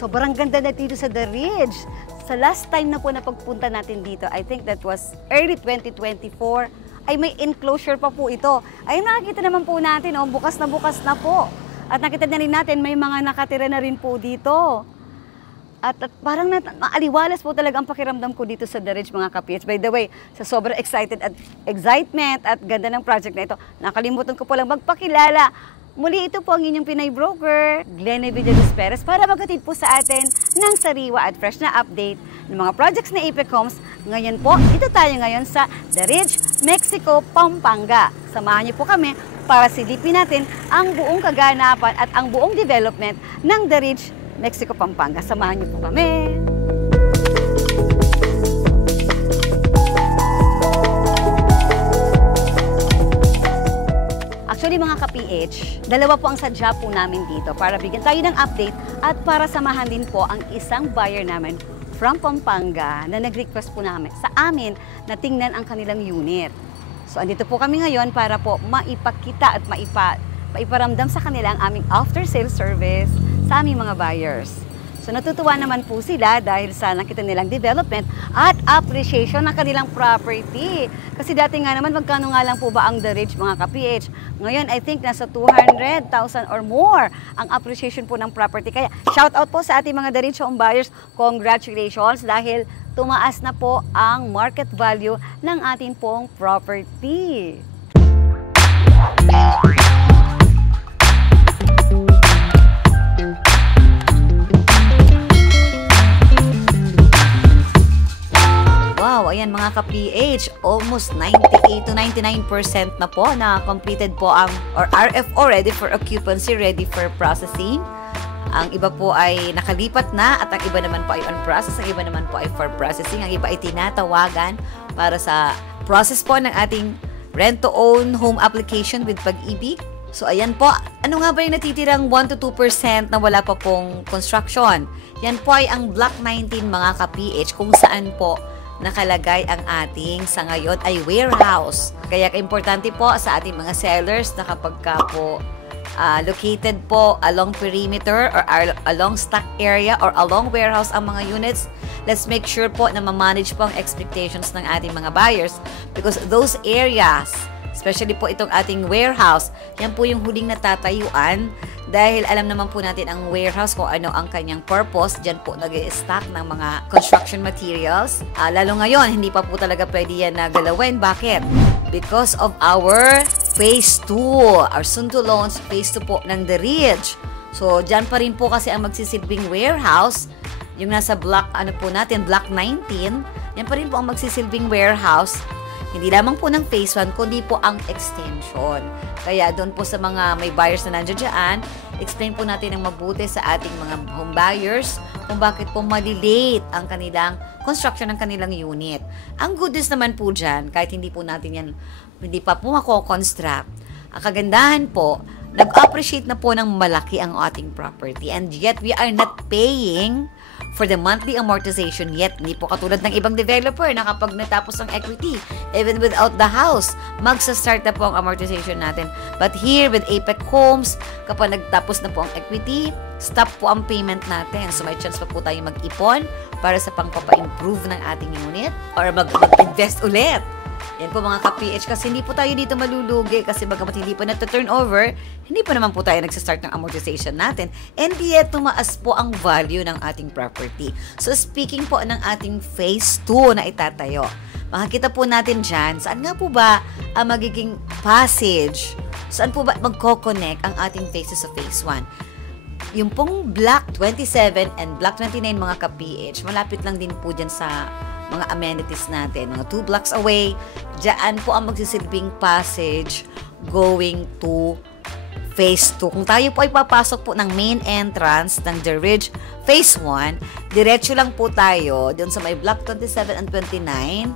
Sobrang ganda na dito sa The Ridge. Sa last time na po na pagpunta natin dito, I think that was early 2024, ay may enclosure pa po ito. Ay nakikita naman po natin, oh, bukas na po. At nakita na rin natin, may mga nakatira na rin po dito. At parang maaliwalas po talaga ang pakiramdam ko dito sa The Ridge, mga ka-PH. By the way, sa sobrang excitement at ganda ng project na ito, nakalimutan ko po lang magpakilala. Muli ito po ang inyong Pinay broker, Glenny Villalis Perez, para maghatid po sa atin ng sariwa at fresh na update ng mga projects na Apex Homes. Ngayon po, dito tayo ngayon sa The Ridge, Mexico, Pampanga. Samahan niyo po kami para silipin natin ang buong kaganapan at ang buong development ng The Ridge, Mexico, Pampanga. Samahan niyo po kami. Actually mga ka-PH, dalawa po ang sadya po namin dito para bigyan tayo ng update at para samahan din po ang isang buyer namin from Pampanga na nag-request po namin sa amin na tingnan ang kanilang unit. So andito po kami ngayon para po maipakita at maiparamdam sa kanila ang aming after-sales service sa aming mga buyers. So natutuwa naman po sila dahil sa nakita nilang development at appreciation ng kanilang property. Kasi dati nga naman, magkano nga lang po ba ang The Ridge, mga ka-PH? Ngayon, I think nasa 200,000 or more ang appreciation po ng property. Kaya shout out po sa ating mga The Ridge home buyers. Congratulations dahil tumaas na po ang market value ng ating pong property. Wow, ayan mga ka-PH, almost 98 to 99% na po na completed po ang or RFO, ready for occupancy, ready for processing. Ang iba po ay nakalipat na at ang iba naman po ay on process, ang iba naman po ay for processing, ang iba ay tinatawagan para sa process po ng ating rent-to-own home application with Pag-ibig. So ayan po, ano nga ba yung natitirang 1 to 2% na wala pa pong construction? Yan po ay ang Block 19 mga ka-PH kung saan po nakalagay ang ating sa ngayon ay warehouse. Kaya importante po sa ating mga sellers na kapag ka po located po along perimeter or along stock area or along warehouse ang mga units, let's make sure po na ma-manage po ang expectations ng ating mga buyers because those areas, especially po itong ating warehouse, yan po yung huling natatayuan dahil alam naman po natin ang warehouse kung ano ang kanyang purpose. Diyan po nag-i-stock ng mga construction materials. Lalo ngayon, hindi pa po talaga pwede yan na galawin. Bakit? Because of our phase 2, our soon to launch phase 2 po ng The Ridge. So, diyan pa rin po kasi ang magsisilbing warehouse. Yung nasa block, ano po natin, block 19, yan pa rin po ang magsisilbing warehouse. Hindi lamang po ng phase 1, kundi po ang extension. Kaya doon po sa mga may buyers na nandiyan dyan, explain po natin ng mabuti sa ating mga home buyers kung bakit po malilate ang kanilang construction ng kanilang unit. Ang good news naman po dyan, kahit hindi po natin yan, hindi pa po mako-construct, ang kagandahan po, nag-appreciate na po ng malaki ang ating property and yet we are not paying for the monthly amortization yet. Hindi po katulad ng ibang developer na kapag natapos ang equity, even without the house, magsa-start na po ang amortization natin. But here with Apex Homes, kapag nagtapos na po ang equity, stop po ang payment natin. So may chance pa po tayo mag-ipon para sa pangpapa-improve ng ating unit or mag-invest ulit. Yan po mga ka-PH kasi hindi po tayo dito malulugi kasi bagamat hindi pa na-turnover, hindi pa naman po tayo nagsastart ng amortization natin and yet tumaas po ang value ng ating property. So speaking po ng ating phase 2 na itatayo, makikita po natin dyan, saan nga po ba ang magiging passage? Saan po ba magko-connect ang ating phases sa phase 1? Yung pong block 27 and block 29 mga ka-PH, malapit lang din po dyan sa mga amenities natin, mga 2 blocks away. Diyan po ang magsisilbing passage going to phase 2. Kung tayo po ay papasok po ng main entrance ng The Ridge phase 1, diretso lang po tayo doon sa may block 27 and 29.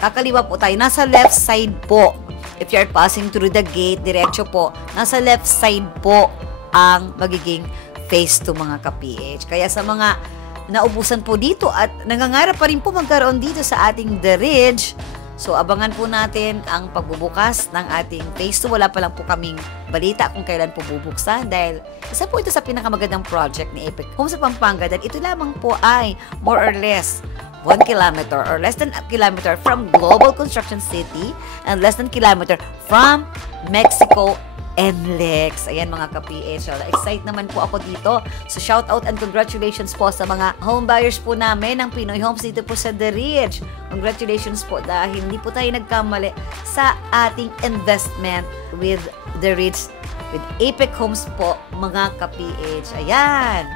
Kakaliwa po tayo. Nasa left side po. If you're passing through the gate, diretso po. Nasa left side po ang magiging phase 2 mga ka-PH. Kaya sa mga naubusan po dito at nangangarap pa rin po magkaroon dito sa ating The Ridge, So, abangan po natin ang pagbubukas ng ating phase 2. Wala pa lang po kaming balita kung kailan po bubuksan dahil isa po ito sa pinakamagandang project ni Apex Homes sa Pampanga dahil ito lamang po ay more or less 1 kilometer or less than a kilometer from Global Construction City and less than kilometer from Mexico NLEX. Ayan mga ka-PH. So, excited naman po ako dito. So, shout out and congratulations po sa mga home buyers po namin ng Pinoy Homes dito po sa The Ridge. Congratulations po dahil hindi po tayo nagkamali sa ating investment with The Ridge, with Apex Homes po mga ka-PH. Ayan.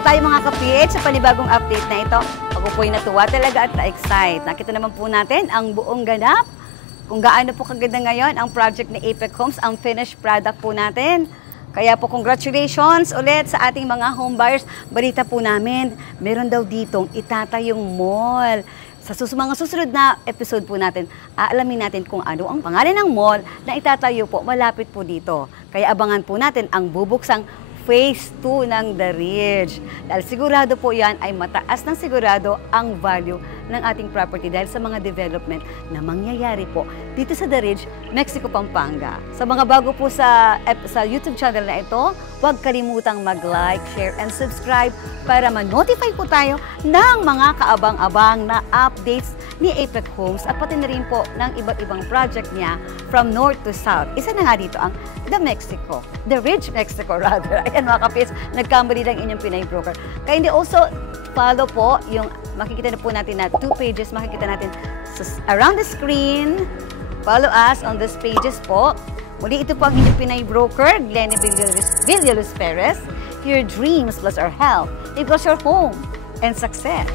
Tayo mga ka-PH sa panibagong update na ito. Ako po'y natuwa talaga at na-excite. Nakita naman po natin ang buong ganap. Kung gaano po kaganda ngayon ang project ni Apex Homes, ang finished product po natin. Kaya po congratulations ulit sa ating mga home buyers. Balita po namin, meron daw ditong itatayong mall. Sa mga susunod na episode po natin, aalamin natin kung ano ang pangalan ng mall na itatayo po malapit po dito. Kaya abangan po natin ang bubuksang Phase 2 ng The Ridge. Dahil sigurado po yan ay mataas ng sigurado ang value ng ating property dahil sa mga development na mangyayari po dito sa The Ridge, Mexico, Pampanga. Sa mga bago po sa YouTube channel na ito, huwag kalimutang mag-like, share, and subscribe para ma-notify po tayo ng mga kaabang-abang na updates ni Apex Homes at pati na rin po ng iba't ibang project niya from north to south. Isa na nga dito ang The Ridge, Mexico rather. Ayan mga kapits, nagkamali lang inyong Pinay Broker. Kaya hindi also follow po yung makikita na po natin na 2 pages, makikita natin around the screen. Follow us on these pages po. Muli ito po ang inyong Pinay Broker, Glenny Villaluz Perez. Your dreams plus our health equals your home and success.